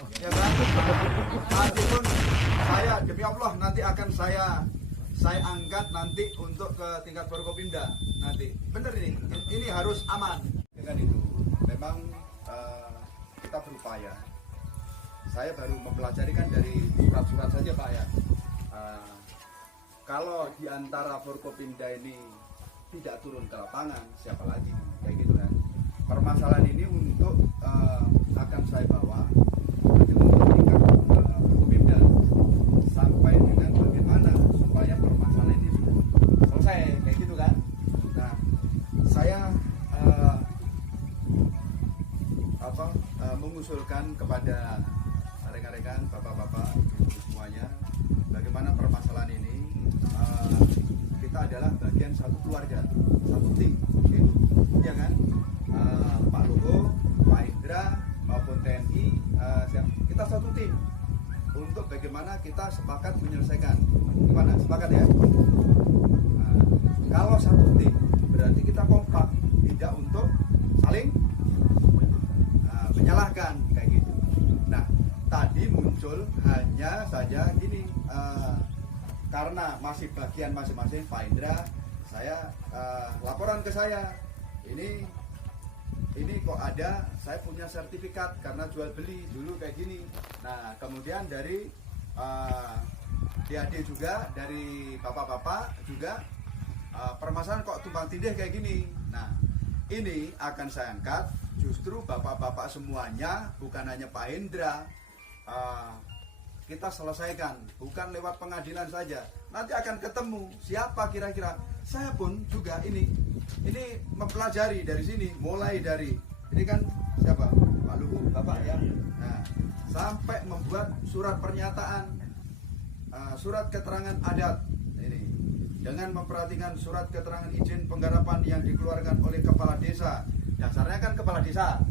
Ya kan? Nanti pun saya demi Allah nanti akan saya angkat nanti untuk ke tingkat Forkopimda nanti. Bener ini harus aman. Dengan itu memang kita berupaya. Saya baru mempelajari kan dari surat-surat saja Pak ya. Kalau di antara Forkopimda ini tidak turun ke lapangan, siapa lagi? Kayak gitu kan. Permasalahan ini untuk akan saya bawa untuk tingkat Forkopimda sampai dengan bagaimana supaya permasalahan ini selesai kayak gitu kan. Nah, saya mengusulkan kepada rekan-rekan, bapak-bapak, ibu semuanya, bagaimana permasalahan ini kita adalah bagian satu keluarga, satu tim, gitu, ya kan? Pak Luhut, Pak Indra maupun TNI, kita satu tim untuk bagaimana kita sepakat menyelesaikan. Gimana? Sepakat ya? Kalau satu tim berarti kita kompak, tidak untuk saling menyalahkan kayak gitu. Nah, tadi muncul hanya saja gini, karena masih bagian masing-masing Pak Indra, saya laporan ke saya, ini kok ada, saya punya sertifikat karena jual beli dulu kayak gini. Nah, kemudian dari DAD juga, dari bapak-bapak juga, permasalahan kok tumpang tindih kayak gini. Nah, ini akan saya angkat, justru bapak-bapak semuanya, bukan hanya Pak Indra, kita selesaikan, bukan lewat pengadilan saja. Nanti akan ketemu siapa kira-kira. Saya pun juga ini mempelajari dari sini, mulai dari ini kan siapa, Pak Luhut, Bapak ya. Nah, sampai membuat surat pernyataan, surat keterangan adat ini, dengan memperhatikan surat keterangan izin penggarapan yang dikeluarkan oleh kepala desa. Dasarnya kan kepala desa.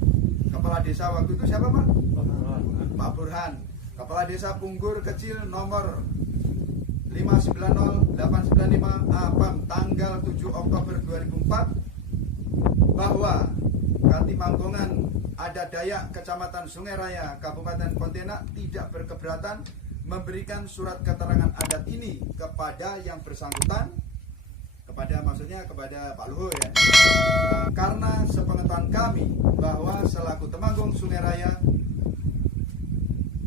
Kepala desa waktu itu siapa Pak? Pak Burhan. Kepala Desa Punggur Kecil nomor 590895 APAM tanggal 7 Oktober 2004 bahwa Katimanggongan Adat Dayak Kecamatan Sungai Raya Kabupaten Pontianak tidak berkeberatan memberikan surat keterangan adat ini kepada yang bersangkutan, maksudnya kepada Pak Luhut ya, karena sepengetahuan kami bahwa selaku Temanggung Sungai Raya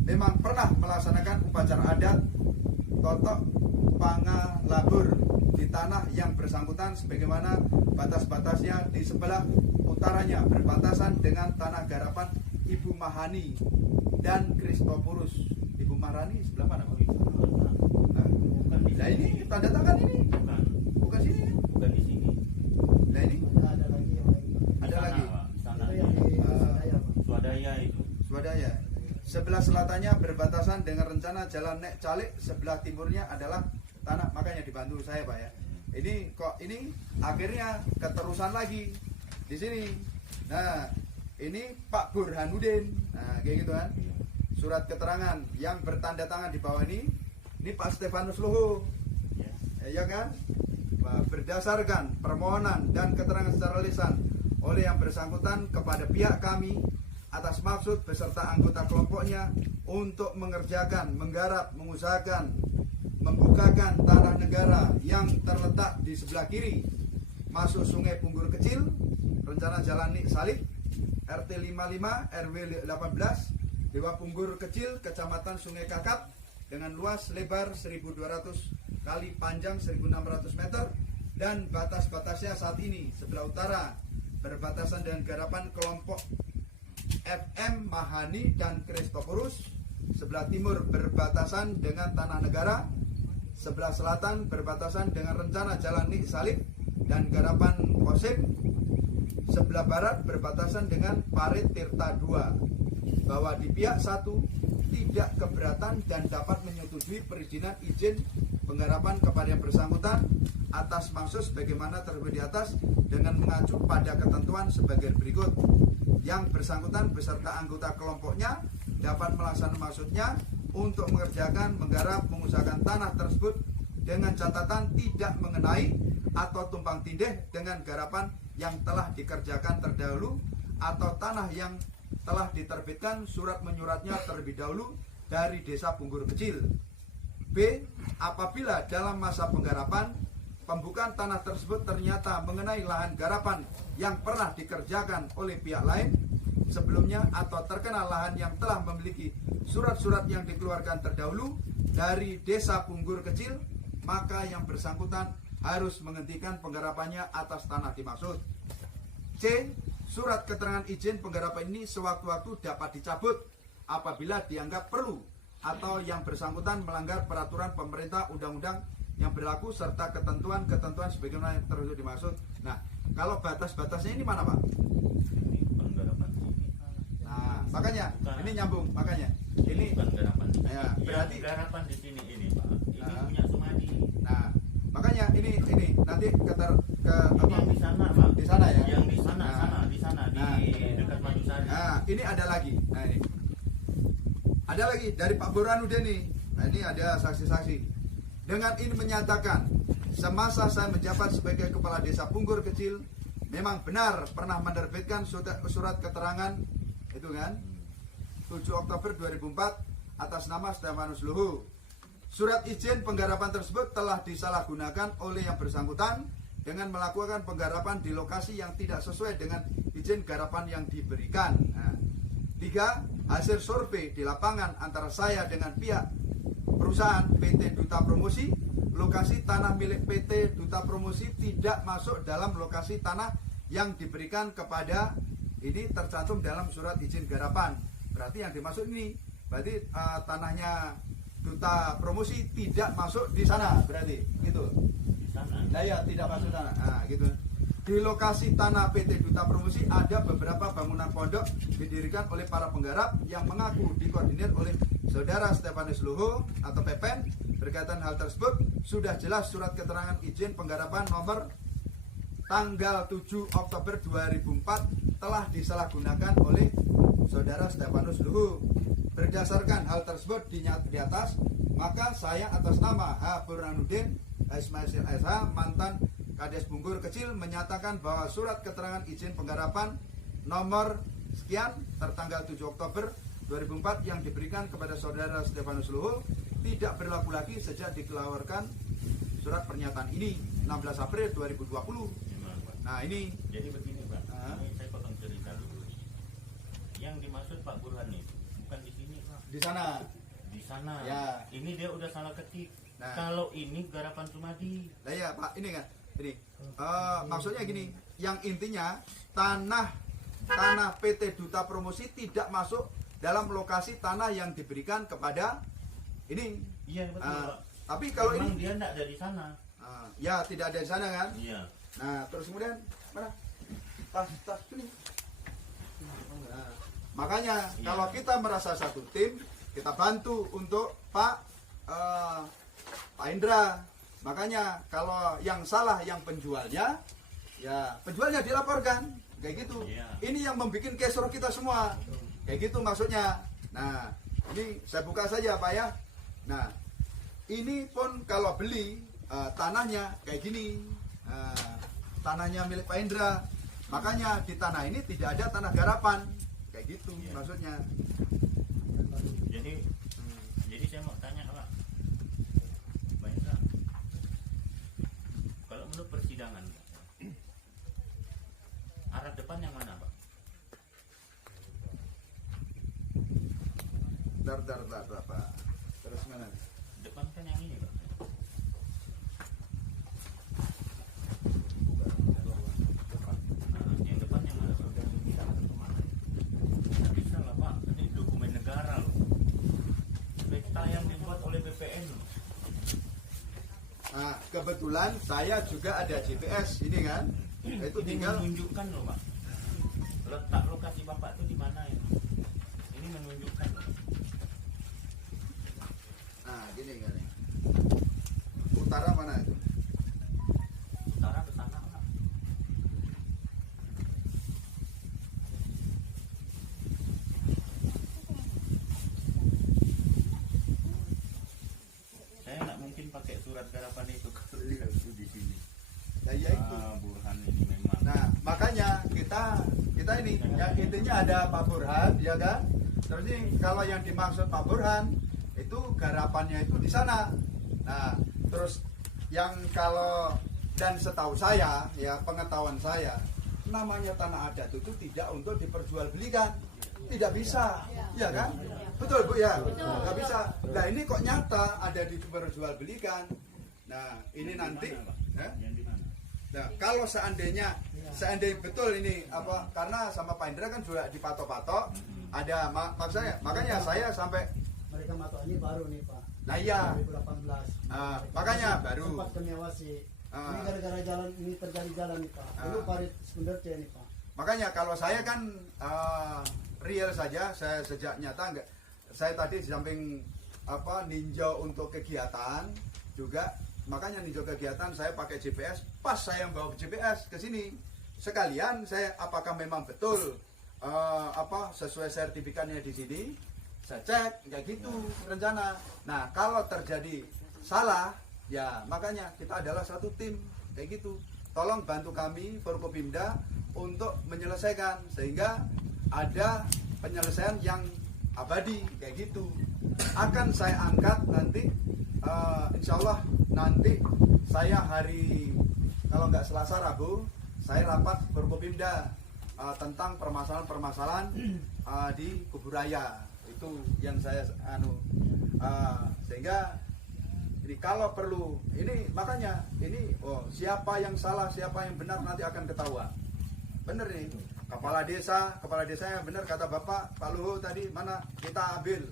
memang pernah melaksanakan upacara adat Totok Pangalabur di tanah yang bersangkutan sebagaimana batas-batasnya di sebelah utaranya berbatasan dengan tanah garapan Ibu Mahani dan Kristopurus. Ibu Mahani sebelah mana? Nah ini tanda tangan ini bukan sini. Bukan di sini. Nah ini ada lagi. Swadaya itu. Swadaya. Sebelah selatannya berbatasan dengan rencana Jalan Nek Calik, sebelah timurnya adalah tanah, makanya dibantu saya Pak ya. Ini kok ini akhirnya keterusan lagi di sini. Nah, ini Pak Burhanuddin. Nah, kayak gitu kan. Surat keterangan yang bertanda tangan di bawah ini Pak Stefanus Luhut. Ya kan? Berdasarkan permohonan dan keterangan secara lisan oleh yang bersangkutan kepada pihak kami atas maksud beserta anggota kelompoknya untuk mengerjakan, menggarap, mengusahakan, membukakan tanah negara yang terletak di sebelah kiri masuk Sungai Punggur Kecil, rencana Jalan Nik Salib, RT 55 RW 18, Dewa Punggur Kecil, Kecamatan Sungai Kakap, dengan luas lebar 1.200 kali panjang 1.600 meter, dan batas-batasnya saat ini sebelah utara berbatasan dengan garapan kelompok FM Mahani dan Kristopurus, sebelah timur berbatasan dengan Tanah Negara, sebelah selatan berbatasan dengan rencana Jalan Nik Salib dan garapan Kosim, sebelah barat berbatasan dengan Parit Tirta 2, bahwa di pihak satu tidak keberatan dan dapat menyetujui perizinan izin penggarapan kepada yang bersangkutan atas maksud sebagaimana tersebut di atas dengan mengacu pada ketentuan sebagai berikut. Yang bersangkutan beserta anggota kelompoknya dapat melaksanakan maksudnya untuk mengerjakan, menggarap, mengusahakan tanah tersebut dengan catatan tidak mengenai atau tumpang tindih dengan garapan yang telah dikerjakan terdahulu atau tanah yang telah diterbitkan surat menyuratnya terlebih dahulu dari Desa Bunggur Kecil. B. Apabila dalam masa penggarapan pembukaan tanah tersebut ternyata mengenai lahan garapan yang pernah dikerjakan oleh pihak lain sebelumnya atau terkena lahan yang telah memiliki surat-surat yang dikeluarkan terdahulu dari Desa Bunggur Kecil, maka yang bersangkutan harus menghentikan penggarapannya atas tanah dimaksud. C. Surat keterangan izin penggarapan ini sewaktu-waktu dapat dicabut apabila dianggap perlu atau yang bersangkutan melanggar peraturan pemerintah, undang-undang yang berlaku serta ketentuan-ketentuan sebagaimana yang tertulis dimaksud. Nah, kalau batas-batasnya ini mana, Pak? Ini penggarapan ini. Nah, makanya Bukan. ini nyambung, makanya ini penggarapan. ya, berarti garapan di sini ini, Pak. Ini punya Sumadi. nah, makanya ini nanti ke Yang di sana, Pak. Di sana ya. Yang di sana, Nah. di sana Nah. di dekat Madusari. Nah, ini ada lagi. Nah, ini. Ada lagi dari Pak Burhanuddin nih. Nah, ini ada saksi-saksi. Dengan ini menyatakan, semasa saya menjabat sebagai kepala desa Bunggur Kecil, memang benar pernah menerbitkan surat keterangan itu kan 7 Oktober 2004 atas nama Stefanus Luhu. Surat izin penggarapan tersebut telah disalahgunakan oleh yang bersangkutan dengan melakukan penggarapan di lokasi yang tidak sesuai dengan izin garapan yang diberikan. Nah, 3. Hasil survei di lapangan antara saya dengan pihak perusahaan PT Duta Promosi, lokasi tanah milik PT Duta Promosi tidak masuk dalam lokasi tanah yang diberikan kepada ini tercantum dalam surat izin garapan. Berarti yang dimaksud ini berarti tanahnya Duta Promosi tidak masuk di sana, berarti gitu. Di sana. Nah ya, tidak masuk sana. Nah, gitu. Di lokasi tanah PT Duta Promosi ada beberapa bangunan pondok didirikan oleh para penggarap yang mengaku dikoordinir oleh Saudara Stefanus Luhu atau Pepen. Berkaitan hal tersebut, sudah jelas surat keterangan izin penggarapan nomor tanggal 7 Oktober 2004 telah disalahgunakan oleh Saudara Stefanus Luhu. Berdasarkan hal tersebut di atas, maka saya atas nama H. Burhanuddin Ismail SH, mantan Kades Bunggur Kecil, menyatakan bahwa surat keterangan izin penggarapan nomor sekian tertanggal 7 Oktober 2004 yang diberikan kepada Saudara Stefanus Luhu tidak berlaku lagi sejak dikeluarkan surat pernyataan ini 16 April 2020. Nah, ini Jadi begini, Pak. Ini saya potong cerita dulu. Yang dimaksud Pak Burhan itu bukan di sini, Pak. di sana. Di sana. Ya. Ini dia udah salah ketik. Nah. Kalau ini garapan Sumadi. Nah ya Pak, ini kan, ini maksudnya gini, yang intinya tanah PT Duta Promosi tidak masuk dalam lokasi tanah yang diberikan kepada ini. Iya, betul, Pak. Tapi kalau Memang ini dia enggak dari sana. ya tidak ada di sana kan. Iya. Nah, terus kemudian mana? Tas ini. Nah, makanya Iya. kalau kita merasa satu tim, kita bantu untuk Pak Indra. Makanya kalau yang salah yang penjualnya, ya penjualnya dilaporkan, kayak gitu. Iya. Ini yang membuat kesor kita semua, kayak gitu maksudnya. Nah, ini saya buka saja Pak ya. Nah, ini pun kalau beli tanahnya kayak gini, tanahnya milik Pak Indra. Makanya di tanah ini tidak ada tanah garapan, kayak gitu Iya. maksudnya. Jadi saya mau tanya, Pak. Pak Indra, kalau menurut persidangan, arah depan yang mana, Pak? Dar Pak. Terus mana? Depan kan yang ini, Pak. Nah, yang depan yang mana, Pak? Nggak bisa lah, Pak. Ini dokumen negara loh. Peta yang dibuat oleh BPN loh. Nah, kebetulan saya juga ada GPS ini kan. Itu Ini tinggal menunjukkan loh, Pak. Letak lokasi Bapak itu di mana ya? Ini menunjukkan loh. nah gini kan. Utara mana itu? Utara ke sana, Pak. Saya nggak mungkin pakai surat garapan itu kalau itu di sini. Ya, ya itu. Burhan ini memang. Nah, makanya kita kita ini ya intinya ada Pak Burhan ya kan. Terus ini kalau yang dimaksud Pak Burhan itu garapannya itu di sana. Nah terus yang kalau dan setahu saya ya pengetahuan saya namanya tanah adat itu tidak untuk diperjualbelikan, tidak bisa ya kan. Betul Bu ya, nggak bisa. Nah ini kok nyata ada diperjualbelikan. Nah ini nanti Yang di mana? nah kalau seandainya betul ini apa karena sama Pak Indra kan sudah dipatok-patok ada maksudnya makanya saya sampai Mereka matoknya baru nih Pak. nah iya 2018. makanya baru Sempat kami awasi. Ini gara-gara jalan ini terjadi jalan nih Pak. Dulu parit sebenarnya nih Pak. makanya kalau saya kan real saja saya sejak nyata enggak saya tadi di samping apa ninjau untuk kegiatan juga makanya ninjau kegiatan saya pakai GPS pas saya bawa GPS ke sini sekalian saya apakah memang betul apa sesuai sertifikatnya di sini saya cek kayak gitu rencana. Nah kalau terjadi salah ya makanya kita adalah satu tim kayak gitu. Tolong bantu kami Forkopimda untuk menyelesaikan sehingga ada penyelesaian yang abadi kayak gitu. Akan saya angkat nanti insya Allah nanti saya hari kalau nggak Selasa Rabu saya rapat Forkopimda tentang permasalahan-permasalahan di Kuburaya itu yang saya sehingga ini kalau perlu ini makanya ini siapa yang salah siapa yang benar nanti akan ketahuan bener nih kepala desa yang benar kata Bapak Pak Luhut tadi mana kita ambil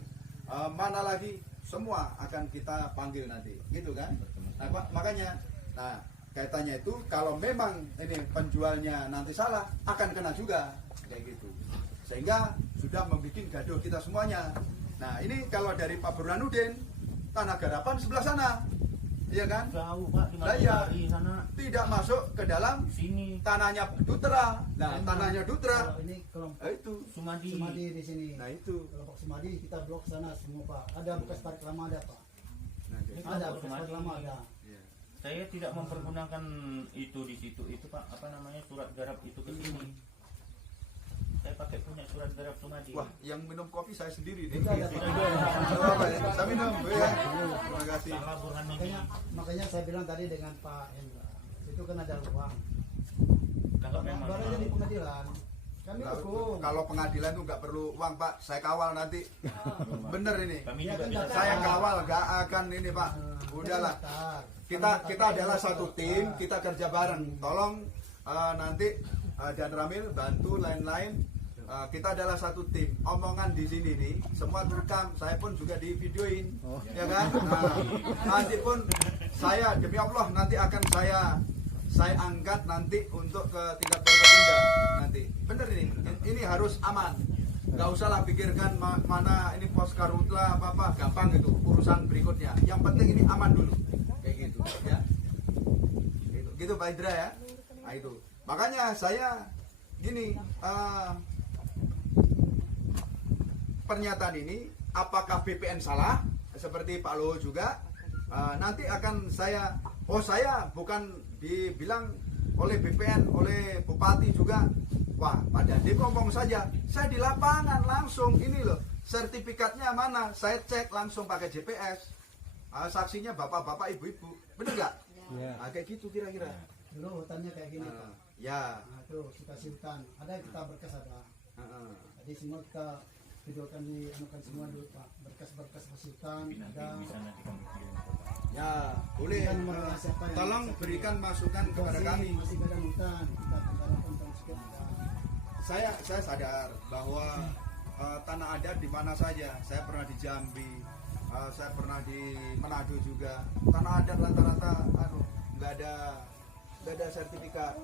mana lagi semua akan kita panggil nanti gitu kan. Nah, makanya nah kaitannya itu kalau memang ini penjualnya nanti salah akan kena juga kayak gitu sehingga sudah membuat gaduh kita semuanya. Nah ini kalau dari Pak Burhanuddin tanah garapan sebelah sana iya kan Jauh Pak, di sana. Tidak masuk ke dalam Sini tanahnya Dutra. Nah tanahnya Dutra Kalau ini kelompok itu Sumadi. Sumadi di sini. nah itu Kelompok Sumadi kita blok sana semua Pak. Ada bekas tarik lama ada Pak. nah, jadi, Ada Kelompok bekas tarik Sumadi. lama ada. iya. Saya tidak mempergunakan itu di situ itu Pak, apa namanya surat garap itu ke sini. Saya pakai punya surat garap Sumadi. Wah yang minum kopi saya sendiri nih. Itu ada Pak. Tidak apa ya saya minum ya. Terima kasih. Salah Burhanuddin. Makanya saya bilang tadi dengan Pak Hendra. Itu kan ada uang. Kalau memang Baru aja di pengadilan. Kami hukum. Kalau pengadilan tuh nggak perlu uang Pak, saya kawal nanti. Bener ini. kami Ya, juga kan bisa. data. Saya kawal nggak akan ini Pak. Udahlah. Kita adalah satu tim, kita kerja bareng. Tolong nanti Dan Ramil bantu lain-lain. Kita adalah satu tim. Omongan di sini nih semua terekam. Saya pun juga di videoin, ya kan? Nah, nanti pun saya demi Allah nanti akan saya angkat nanti untuk ke tingkat Forkopimda nanti. Bener ini harus aman. Nggak usah lah pikirkan mana ini pos karhutla apa gampang gitu urusan berikutnya. Yang penting ini aman dulu kayak gitu ya. Gitu Pak Indra ya. Nah itu makanya saya gini pernyataan ini apakah BPN salah seperti Pak Luhut juga nanti akan saya bukan dibilang oleh BPN oleh Bupati juga wah Pak Dandi ngomong saja saya di lapangan langsung ini loh sertifikatnya mana saya cek langsung pakai GPS saksinya bapak-bapak ibu-ibu bener nggak? Ya. Kayak gitu kira-kira Dulu hutannya kayak gini Pak. ya Nah itu kita kasih hutan. Ada yang kita berkas ada. Jadi semua kita videokan di anukan semua dulu Pak. Berkas-berkas hasil hutan Nanti ada. bisa nanti kami kirim. ya boleh Kita nomornya siapa yang tolong bisa berikan masukan kepada kami. Masih badan hutan. Kita tinggalkan tahun sekian ada. Saya sadar bahwa tanah adat di mana saja. Saya pernah di Jambi, saya pernah di Manado juga. Tanah adat rata-rata nggak ada sertifikat.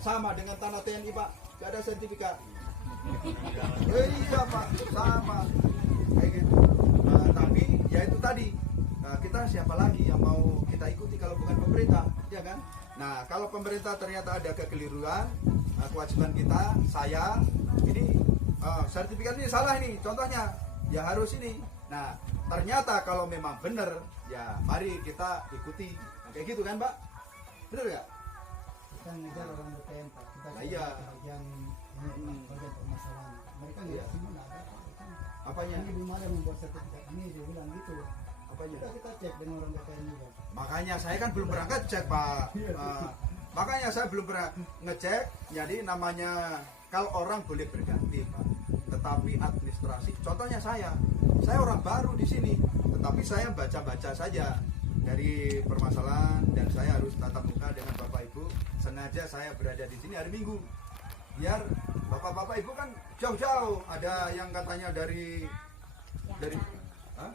Sama dengan tanah TNI Pak, nggak ada sertifikat. Iya Pak, sama kayak gitu. Tapi ya itu tadi kita siapa lagi yang mau kita ikuti kalau bukan pemerintah, ya kan? Nah kalau pemerintah ternyata ada kekeliruan, kewajiban kita, saya ini sertifikat ini salah ini, contohnya ya harus ini. Nah ternyata kalau memang benar, ya mari kita ikuti, kayak gitu kan Pak? Benar ya? Kita ngejar orang BPN Pak. Kita Nah, iya. bagian bagian permasalahan. Mereka nggak semua nggak ada apa. Apanya? Ini belum ada membuat sertifikat ini, dia bilang gitu. Apanya? Kita cek dengan orang BKN juga. Makanya saya kan belum pernah ngecek Pak. Makanya saya belum pernah ngecek. Jadi namanya kalau orang boleh berganti Pak. Tetapi administrasi, contohnya saya orang baru di sini. Tetapi saya baca-baca saja dari permasalahan dan saya harus tatap muka dengan Bapak Ibu. Sengaja saya berada di sini hari Minggu. Biar Bapak-bapak Ibu kan jauh-jauh. Ada yang katanya dari Hah?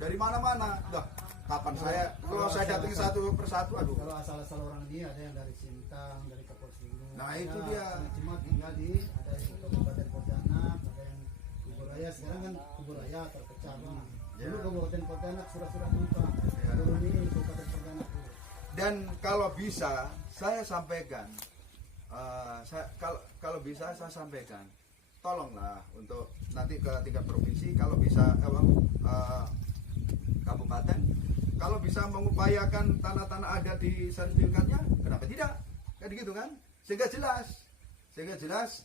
Dari mana-mana. Dah, kapan saya kalau saya datangi satu persatu, aduh. Kalau asal-asal orang ini ada yang dari Sintang, dari Kapuasulu. Nah, itu dia. Cuma tinggal di ada yang Kabupaten Pontianak, ada yang Kuburaya. Sekarang kan Kuburaya terpecah nih. Dulu Kabupaten Pontianak surat-surat lupa. Dulu ini Kabupaten Pontianak. Dan kalau bisa saya sampaikan, kalau bisa saya sampaikan, tolonglah untuk nanti ke tingkat provinsi, kalau bisa kabupaten, kalau bisa mengupayakan tanah-tanah adat di sertifikatnya, kenapa tidak? Kan gitu kan? Sehingga jelas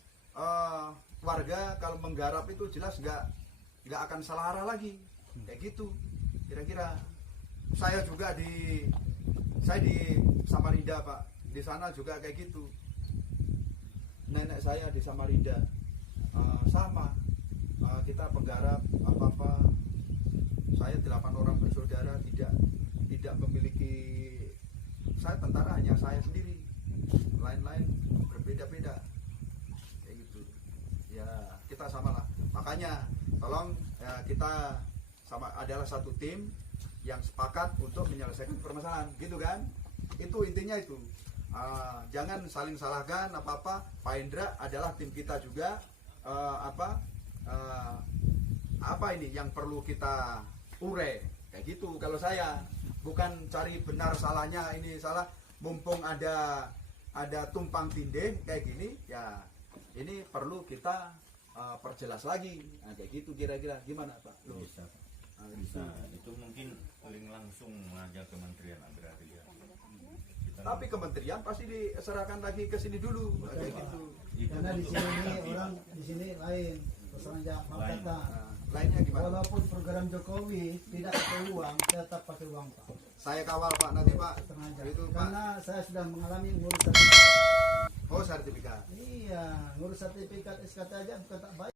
warga kalau menggarap itu jelas nggak akan salah arah lagi, kayak gitu. Kira-kira saya juga di Samarinda Pak, di sana juga kayak gitu. Nenek saya di Samarinda sama, kita penggarap apa-apa. Saya 8 orang bersaudara, tidak memiliki, saya tentara hanya saya sendiri, lain-lain berbeda-beda kayak gitu ya. Kita samalah, makanya tolong kita sama, adalah satu tim yang sepakat untuk menyelesaikan permasalahan gitu kan. Itu intinya itu. Jangan saling salahkan apa-apa. Pak Indra adalah tim kita juga. Apa ini yang perlu kita urai kayak gitu. Kalau saya bukan cari benar salahnya, ini salah, mumpung ada tumpang tindih kayak gini ya, ini perlu kita perjelas lagi. Nah, kayak gitu kira-kira gimana Pak? Bisa. Bisa. Itu mungkin paling langsung ngajak Kementerian Agraria. Tapi kementerian pasti diserahkan lagi ke sini dulu kayak gitu. Karena di sini orang di sini lain. Persoalan maaf kata. Lainnya gimana? Walaupun program Jokowi tidak pakai uang, tetap pakai uang Pak. Saya kawal Pak nanti Pak. Sengaja. Itu Pak. Karena saya sudah mengalami ngurus sertifikat. Oh, sertifikat. Iya, ngurus sertifikat SKT aja bukan tak baik.